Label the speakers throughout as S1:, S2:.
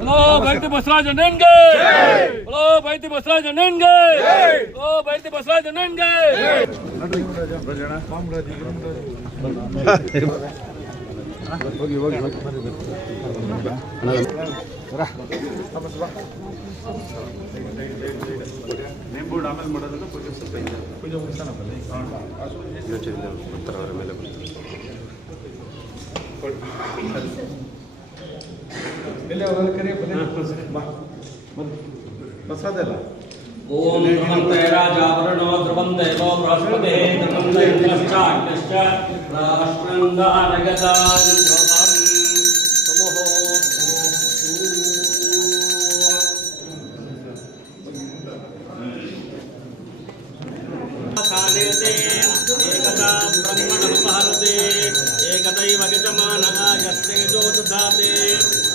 S1: Hello Byrathi Basavaraj ಅಣ್ಣನ್ಗೆ hello Byrathi Basavaraj ಅಣ್ಣನ್ಗೆ hello Byrathi Basavaraj ಅಣ್ಣನ್ಗೆ
S2: ಹೋಗಿ ಹೋಗಿ ನೇಮ್ ಆಮೇಲೆ ಮಾಡೋದನ್ನ ಪೂಜೆ ಸ್ವಲ್ಪ ಇದೆ. ಪೂಜೆ ಮುಗಿಸ್ತಾನಪ್ಪ. ಯೋಚನೆ ಉತ್ತರ ಅವರ
S3: ಮೇಲೆ ಬರ್ತಾರೆ
S2: ಎಲ್ಲಿ ಅವರಲ್ಲಿ ಕರೆ ಬಸದಲ್ಲ
S1: ಓಂ ಧ್ರುವಂತೈರಾಜಾಭರಣೋ ಧ್ರುವಂ ದೈವೋ ಬೃಹಸ್ಪತಿ कालेते एकता ब्रह्मणमहरते एकदैव यजमानः यस्ते जोदधाते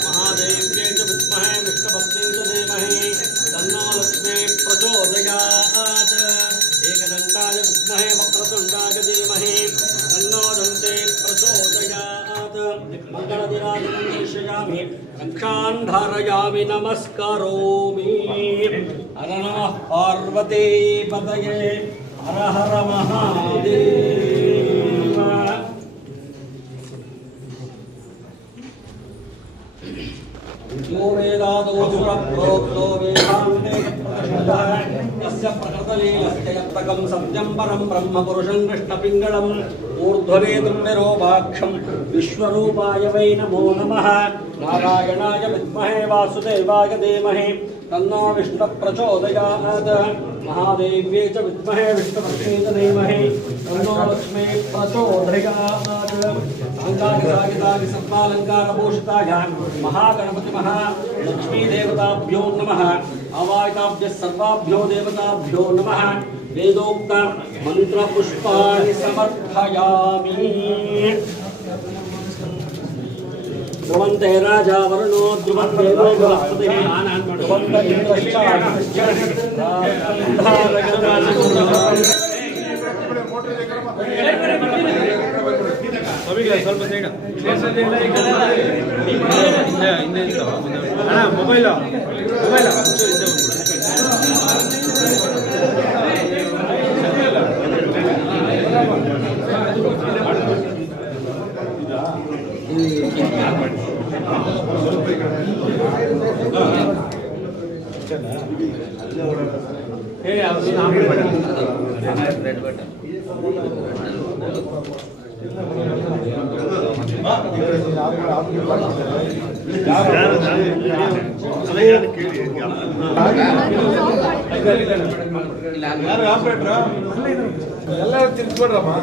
S1: महादेव्ये च विद्महे, विष्णुभक्तिं च देमहे तन्नो लक्ष्मे प्रचोदयात्। एकदन्ताय पार्वती पदये হর হর মহাদেব। জোরে দাদো সুরপ্রোত্তোবেহাম यस्य प्रकृतलीलस्य यत्तकं सत्यं परं ब्रह्मपुरुषं कृष्णपिङ्गळम् ऊर्ध्वरेतुं निरोपाक्षं विश्वरूपाय वै नमो नमः। नारायणाय विद्महे वासुदेवाय धीमहि। तन्नो विष्णुप्रचोदयात्। महादेव्यै च विद्महे विष्णुपत्न्यै च धीमहि। तन्नो लक्ष्मी प्रचोदयात्। साङ्गादिसागितादि सर्वालङ्कारभूषिताय महागणपति महालक्ष्मीदेवताभ्यो नमः। अवायिताभ्यः सर्वाभ्यो देवताभ्यो नमः। वेदोक्त मन्त्रपुष्पाणि समर्पयामि। ध्रुवन्ते राजा वरुणो ध्रुवं देवो बृहस्पतिः ध्रुवन्त इन्द्रश्च
S2: ಮೊಬೈಲ್ ಮೊಬೈಲ್
S3: ಯಾರು
S2: எல்லாரும் திருப்பி போடுறாமா